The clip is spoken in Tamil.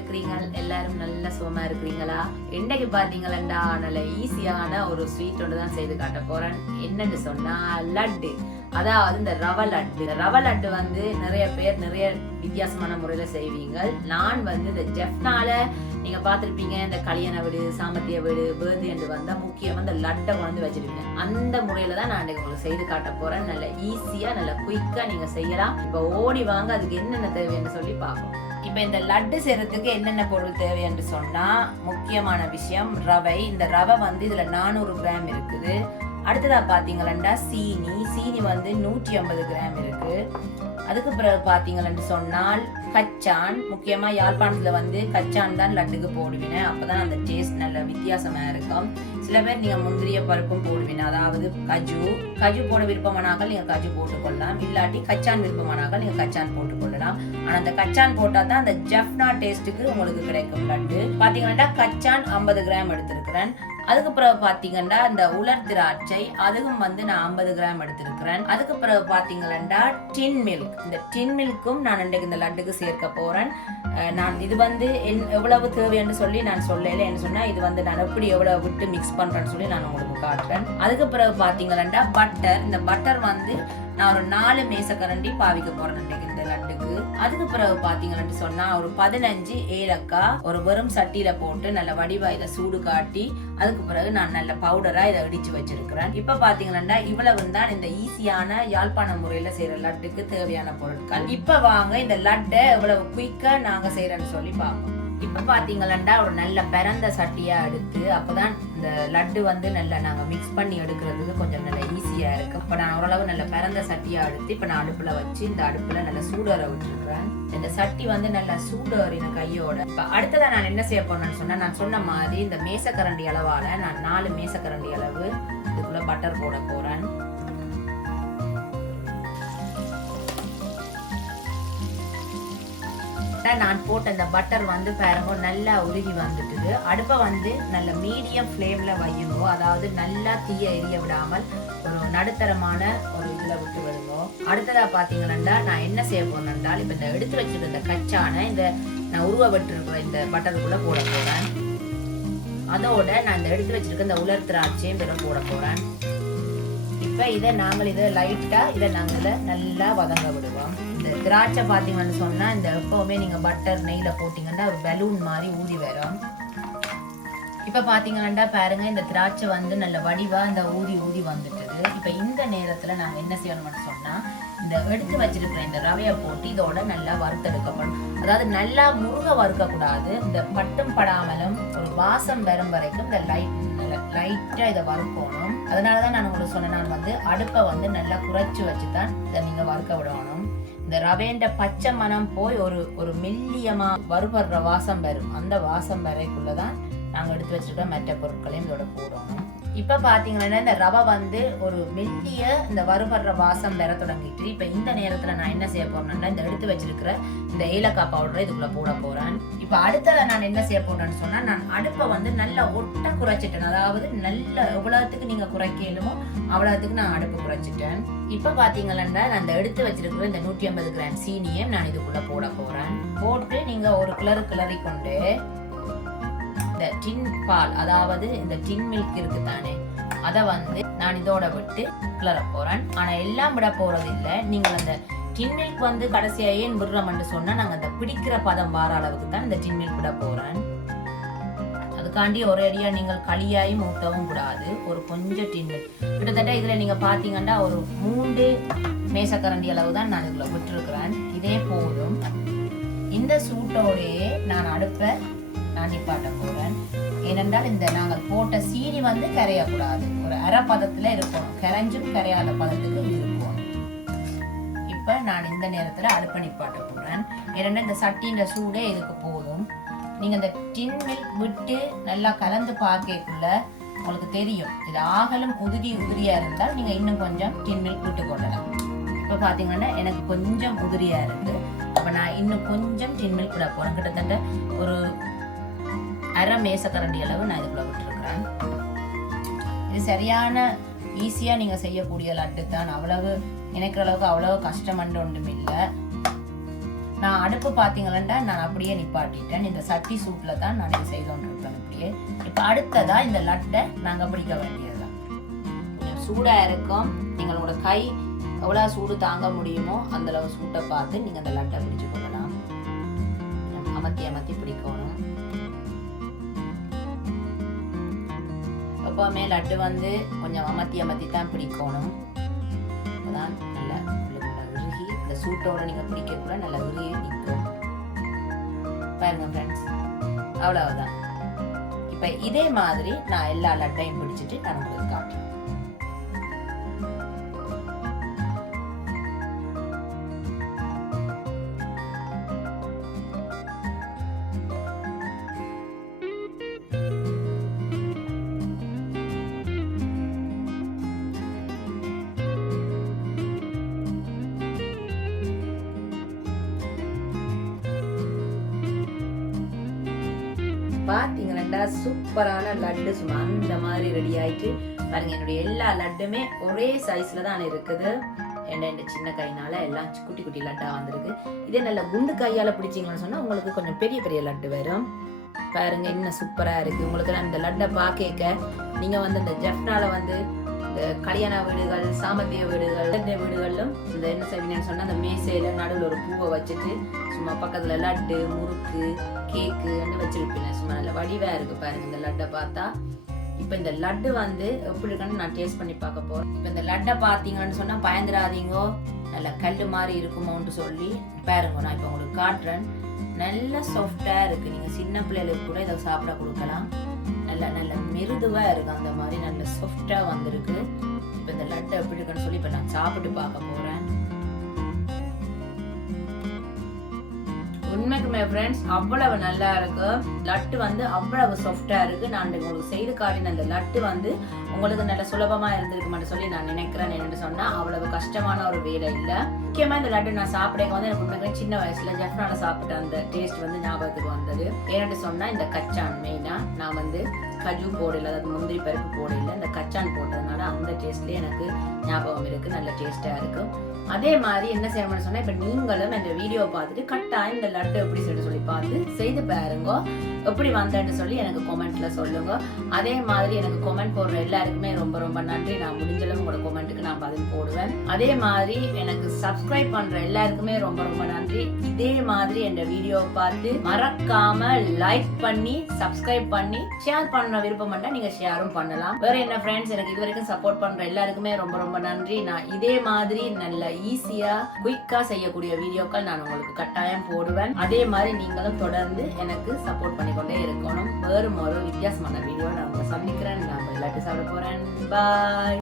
இருக்கிறீங்க? எல்லாரும் நல்ல சுகமா இருக்கிறீங்களா? இன்னைக்கு பாத்தீங்களா நல்ல ஈஸியான ஒரு ஸ்வீட் ஒன்று தான் செய்து காட்ட போறேன். என்னன்னு சொன்னா லட்டு. அதாவது இந்த ரவை லட்டு. ரவை லட்டு வந்து நிறைய பேர் நிறைய வித்தியாசமான முறையில செய்வீங்க. நான் வந்து இந்த ஜெஃப்னால நீங்க பாத்திருப்பீங்க, இந்த கல்யாண வீடு, சாமத்திய வீடு, பேர்து என்று வந்தா முக்கியமா இந்த லட்டை வந்து வச்சிருக்கேன். அந்த முறையில தான் நான் உங்களுக்கு செய்து காட்ட போறேன். நல்ல ஈஸியா நல்ல குயிக்கா நீங்க செய்யலாம். இப்ப ஓடி வாங்க, அதுக்கு என்னென்ன தேவைன்னு சொல்லி பார்ப்போம். இப்ப இந்த லட்டு செய்யறதுக்கு என்னென்ன பொருள் தேவை என்று சொன்னா, முக்கியமான விஷயம் ரவை. இந்த ரவை வந்து இதுல 400 கிராம் இருக்குது. அடுத்ததா பாத்தீங்கன்னா சீனி வந்து 150 கிராம் இருக்கு. அதுக்கு பிறகு பாத்தீங்கன்னு சொன்னால் கச்சான். முக்கியமா யாழ்ப்பாணத்துல வந்து கச்சான் தான் லட்டுக்கு போடுவீங்க, அப்பதான் அந்த டேஸ்ட் நல்ல வித்தியாசமா இருக்கும். சில பேர் நீங்க முந்திரிய பருப்பும் போடுவீங்க, அதாவது கஜு போட விருப்பமானாக்கள் நீங்க கஜு போட்டுக்கொள்ளலாம், இல்லாட்டி கச்சான் விருப்பமானாக்கள் நீங்க கச்சான் போட்டுக்கொள்ளலாம். ஆனா அந்த கச்சான் போட்டா தான் அந்த ஜெஃப்னா டேஸ்ட்டுக்கு உங்களுக்கு கிடைக்கும் லட்டு. பாத்தீங்கன்னா கச்சான் 50 கிராம் எடுத்திருக்கிறேன். அதுக்கு பிறகு பாத்தீங்கன்னா இந்த உலர் திராட்சை, அதுவும் வந்து நான் 50 கிராம் எடுத்திருக்கிறேன். அதுக்கு பிறகு பாத்தீங்கன்னா டின் மில்க். இந்த டின் மில்க்கும் நான் இன்றைக்கு இந்த லட்டுக்கு சேர்க்க போறேன். நான் இது வந்து எவ்வளவு தேவைன்னு சொல்லி நான் சொல்லல. என்ன சொன்னா இது வந்து நான் எப்படி எவ்வளவு விட்டு மிக்ஸ் பண்றேன்னு சொல்லி நான் உங்களுக்கு காட்டுறேன். அதுக்கு பிறகு பாத்தீங்கன்னா பட்டர். இந்த பட்டர் வந்து நான் ஒரு 4 மேசக்கரண்டி பாவிக்க போறேன் இன்றைக்கு இந்த லட்டுக்கு. அதுக்கு பிறகு பாத்தீங்கன்னு சொன்னா ஒரு 15 ஏலக்காய் ஒரு வெறும் சட்டியில போட்டு நல்ல வடிவா இதை சூடு காட்டி அதுக்கு பிறகு நான் நல்ல பவுடரா இதை இடிச்சு வச்சிருக்கிறேன். இப்ப பாத்தீங்கன்னா இவ்வளவு தான் இந்த ஈஸியான யாழ்ப்பாண முறையில செய்யற லட்டுக்கு தேவையான பொருட்கள். இப்ப வாங்க இந்த லட்டை எவ்வளவு குயிக்கா நாங்க செய்யறேன்னு சொல்லி பார்ப்போம். இப்ப பாத்தீங்கன்னா ஒரு நல்ல பிறந்த சட்டியா எடுத்து, அப்பதான் இந்த லட்டு வந்து நல்லா நாங்க மிக்ஸ் பண்ணி எடுக்கிறதுக்கு கொஞ்சம் நல்ல ஈஸியா இருக்கு. இப்ப நான் ஓரளவு நல்ல பிறந்த சட்டியா எடுத்து இப்ப நான் அடுப்புல வச்சு இந்த அடுப்புல நல்ல சூடற விட்டுருக்கிறேன். இந்த சட்டி வந்து நல்ல சூடறின கையோட. இப்ப அடுத்ததான் நான் என்ன செய்ய போறேன்னு சொன்னா, நான் சொன்ன மாதிரி இந்த மேசக்கரண்டி அளவால நான் 4 மேசக்கரண்டி அளவு இதுக்குள்ள பட்டர் போட போறேன். நான் போட்ட இந்த பட்டர் வந்து பாருங்க நல்லா உருகி வந்துட்டுது. அடுப்பை வந்து நல்ல மீடியம் ஃப்ளேம்ல வையுங்க, அதாவது நல்லா தீய எரிய விடாமல் ஒரு நடுத்தரமான ஒரு இதுல விட்டு விடுங்க. அடுத்ததா பாத்தீங்கன்னா நான் என்ன செய்ய போறேன்னா, இப்ப இந்த எடுத்து வச்சிருக்க இந்த கச்சான இந்த நான் உருவ விட்டுருக்கிற இந்த பட்டருக்குள்ள போட போறேன். அதோட நான் இந்த எடுத்து வச்சிருக்க இந்த உலர் திராட்சையும் பிற போட போறேன். இப்ப இதை லைட்டா நாங்க நல்லா வதங்க விடுவோம். இந்த திராட்சை பாத்தீங்கன்னு சொன்னா இந்த எப்பவுமே நீங்க பட்டர் நெய்ல போட்டீங்கன்னா ஒரு பலூன் மாதிரி ஊதி வரும். இப்ப பாத்தீங்கன்னா பாருங்க இந்த திராட்சை வந்து நல்ல வடிவா இந்த ஊதி வந்துட்டுது. இப்ப இந்த நேரத்துல நாங்க என்ன செய்யணும்னு சொன்னா, இந்த எடுத்து வச்சிருக்கிற இந்த ரவையை போட்டு இதோட நல்லா வறுத்தெடுக்கப்படும். அதாவது நல்லா முருக வறுக்க கூடாது, இந்த பட்டும் படாமலும் ஒரு வாசம் வரும் வரைக்கும் இந்த லைட்டா இதை வறுக்கணும். அதனாலதான் நான் உங்களுக்கு சொன்னேன், நான் வந்து அடுப்பை வந்து நல்லா குறைச்சு வச்சுதான் இதை நீங்க வறுக்க விடணும். இந்த ரவேண்ட பச்சை மனம் போய் ஒரு மெல்லியமா வறுபடுற வாசம் வரும். அந்த வாசம் வரைக்குள்ளதான் நாங்க எடுத்து வச்சிருக்க மற்ற பொருட்களையும் இதோட போடணும். இப்ப பாத்தீங்கன்னா இந்த ரவை வந்து ஒரு மெல்லிய இந்த வறுபடுற வாசம் வர தொடங்கிட்டு, இப்ப இந்த நேரத்துல நான் என்ன செய்ய போறேன்னா, இந்த எடுத்து வச்சிருக்கிற இந்த ஏலக்காய் பவுடரை இதுக்குள்ள போட போறேன். இப்ப அடுத்ததை நான் என்ன செய்ய போறேன்னு சொன்னா, நான் அடுப்பை வந்து நல்லா ஒட்ட குறைச்சிட்டேன். அதாவது நல்ல எவ்வளவுக்கு நீங்க குறைக்கலுமோ அவ்வளவுக்கு நான் அடுப்பு குறைச்சிட்டேன். இப்ப பாத்தீங்கன்னா நான் இந்த எடுத்து வச்சிருக்கிற இந்த 150 கிராம் சீனியை நான் இதுக்குள்ள போட போறேன். போட்டு நீங்க ஒரு கிளறி கொண்டு இந்த டின் பால், அதாவது இந்த டின் மில்க் இருக்கு தானே, அதை வந்து நான் இதோட விட்டு கிளற போறேன். ஆனா எல்லாம் விட போறது இல்லை. நீங்கள் அந்த டின் மில்க் வந்து கடைசியா ஏன் விடுறோம்னு சொன்னா, நாங்க அந்த பிடிக்கிற பதம் வார அளவுக்கு தான் இந்த டின் மில்க் விட போறேன். அதுக்காண்டி ஒரு அடியா நீங்கள் களியாயும் ஊற்றவும் கூடாது. ஒரு கொஞ்சம் டின் மில்க் கிட்டத்தட்ட இதுல நீங்க பாத்தீங்கன்னா ஒரு 3 மேசக்கரண்டி அளவு தான் நான் இதுல விட்டுருக்கிறேன். இதே போதும். இந்த சூட்டோடையே நான் அடுப்பை நிப்பாட்ட போறேன். ஏனென்றால் இந்த நாங்கள் போட்ட சீனி வந்து கரையக்கூடாது, ஒரு அரை பதத்துல இருக்கணும். கரைஞ்சும் கரையாத பதத்துக்கு இருக்கும். இப்ப நான் இந்த நேரத்துல அடுப்பை நிப்பாட்ட போறேன். ஏனென்றால் இந்த சட்டின்ற சூடே இதுக்கு போதும். நீங்க இந்த டின் மில்க் விட்டு நல்லா கலந்து பார்க்கக்குள்ள உங்களுக்கு தெரியும், இது ஆகலும் உதிரியா இருந்தால் நீங்க இன்னும் கொஞ்சம் டின் மில்க் விட்டு கொள்ளலாம். இப்ப பாத்தீங்கன்னா எனக்கு கொஞ்சம் உதிரியா இருக்கு. அப்ப நான் இன்னும் கொஞ்சம் டின் மில்க் விட போறேன். கிட்டத்தட்ட ஒரு அரை மேசக்கரண்டி அளவு நான் இதுக்குள்ள விட்டுருக்கிறேன். இது சரியான ஈஸியா நீங்க செய்யக்கூடிய லட்டு தான். அவ்வளவு நினைக்கிற அளவுக்கு அவ்வளவு கஷ்டமண்டு ஒன்றும் இல்லை. நான் அடுப்பு பார்த்தீங்களா நான் அப்படியே நிப்பாட்டிட்டேன். இந்த சட்டி சூட்டில் தான் நான் செய்து கொண்டிருக்கேன் அப்படியே. இப்போ அடுத்ததா இந்த லட்டை நாங்கள் பிடிக்க வேண்டியதுதான். கொஞ்சம் சூடாக இருக்கும். எங்களோட கை எவ்வளோ சூடு தாங்க முடியுமோ அந்த அளவு சூட்டை பார்த்து நீங்கள் அந்த லட்டை பிடிச்சு கொள்ளலாம். அமர்த்தி பிடிக்கணும். எப்போவுமே லட்டு வந்து கொஞ்சம் அமர்த்தி தான் பிடிக்கணும். அப்போதான் நல்லா உருகி இந்த சூட்டோட நீங்கள் பிடிக்க கூட நல்லா உருகி நிற்கும். பாருங்க ஃப்ரெண்ட்ஸ், அவ்வளவுதான். இப்போ இதே மாதிரி நான் எல்லா லட்டையும் பிடிச்சிட்டு நான் உங்களுக்கு காட்டுறேன். பார்த்தீங்கன்னா சூப்பரான லட்டு சும்மா அந்த மாதிரி ரெடி ஆயிட்டு பாருங்க. என்னுடைய எல்லா லட்டுமே ஒரே சைஸ்ல தான் இருக்குது. எந்த சின்ன கைனால எல்லாம் குட்டி குட்டி லட்டா வந்திருக்கு. இதே நல்ல குண்டு கையால பிடிச்சிங்கன்னு சொன்னா உங்களுக்கு கொஞ்சம் பெரிய பெரிய லட்டு வரும். பாருங்க என்ன சூப்பரா இருக்கு. உங்களுக்கு நான் இந்த லட்டை பார்க்க நீங்க வந்து இந்த ஜெஃப்னால வந்து இந்த கல்யாண வீடுகள், சாமத்திய வீடுகள், வீடுகளிலும் இந்த என்ன செய்வீங்கன்னு சொன்னா அந்த மேசையில நடுவில் ஒரு பூவை வச்சுட்டு சும்மா பக்கத்துல லட்டு, முறுக்கு, கேக்குன்னு வச்சிருப்பீங்க. சும்மா நல்ல வடிவா இருக்கு பாருங்க இந்த லட்டை பார்த்தா. இப்ப இந்த லட்டு வந்து எப்படி இருக்குன்னு நான் டேஸ்ட் பண்ணி பார்க்க போறேன். இப்ப இந்த லட்டை பார்த்தீங்கன்னு சொன்னா பயந்துராதீங்கோ, நல்ல கல்லு மாதிரி இருக்குமோன்னு சொல்லி பாருங்க. நான் இப்ப உங்களுக்கு காட்டுறேன். நல்ல சாஃப்டா இருக்கு. நீங்க சின்ன பிள்ளைகளுக்கு கூட இதை சாப்பிட கொடுக்கலாம். நல்ல மிருதுவா இருக்கு. அந்த மாதிரி நல்ல சாஃப்டா வந்திருக்கு. இப்ப இந்த லட்டு எப்படி இருக்குன்னு சொல்லி இப்ப நான் சாப்பிட்டு பார்க்க போறேன். உண்மைக்குமே ஃப்ரெண்ட்ஸ் அவ்வளவு நல்லா இருக்கு. லட்டு வந்து அவ்வளவு சாஃப்டா இருக்கு. நான் உங்களுக்கு செய்து காட்டின அந்த லட்டு வந்து உங்களுக்கு நல்ல சுலபமா இருந்திருக்குமென்னு சொல்லி நான் நினைக்கிறேன். என்னன்னு சொன்னா அவ்வளவு கஷ்டமான ஒரு வேலை இல்லை. முக்கியமா இந்த லட்டு நான் சாப்பிட வந்து எனக்கு உண்மைக்குமே சின்ன வயசுல ஜெஃப்னால சாப்பிட்ட அந்த டேஸ்ட் வந்து ஞாபகத்துக்கு வந்தது. ஏன்னு சொன்னா இந்த கச்சான் மெயினா நான் வந்து கஜு போடல, அதாவது முந்திரி பருப்பு போடல, இந்த கச்சான் போட்டதுனால அந்த டேஸ்ட்லயே எனக்கு ஞாபகம் இருக்கு. நல்ல டேஸ்டா இருக்கு. அதே மாதிரி என்ன செய்யணும்னு சொன்னா இப்ப நீங்களும் இந்த வீடியோ பார்த்துட்டு கட்டாயம் இந்த லட்டு எப்படி சொல்லி பார்த்து செய்து பாருங்க. எப்படி வந்தேன்னு சொல்லி எனக்கு கமெண்ட்ல சொல்லுங்க. அதே மாதிரி எனக்கு கமெண்ட் போடுற எல்லாருக்குமே ரொம்ப ரொம்ப நன்றி. நான் முடிஞ்சளவு உங்களோட கமெண்ட்டுக்கு நான் பதில் போடுவேன். அதே மாதிரி எனக்கு சப்ஸ்கிரைப் பண்ற எல்லாருக்குமே ரொம்ப ரொம்ப நன்றி. இதே மாதிரி இந்த வீடியோ பார்த்து மறக்காம லைக் பண்ணி சப்ஸ்கிரைப் பண்ணி ஷேர் பண்ண விருப்பம் பண்ணா நீங்க ஷேரும் பண்ணலாம். வேற என்ன ஃப்ரெண்ட்ஸ், எனக்கு இது வரைக்கும் சப்போர்ட் பண்ற எல்லாருக்குமே ரொம்ப ரொம்ப நன்றி. நான் இதே மாதிரி நல்ல ஈஸியா குயிக்கா செய்யக்கூடிய வீடியோக்கள் நான் உங்களுக்கு கட்டாயம் போடுவேன். அதே மாதிரி நீங்களும் தொடர்ந்து எனக்கு சப்போர்ட் பண்ணிக்கொண்டே இருக்கணும். வேறும் ஒரு வித்தியாசமான வீடியோ நான் உங்களை சந்திக்கிறேன். நான் லட்டு சாப்பிட போறேன். பாய்.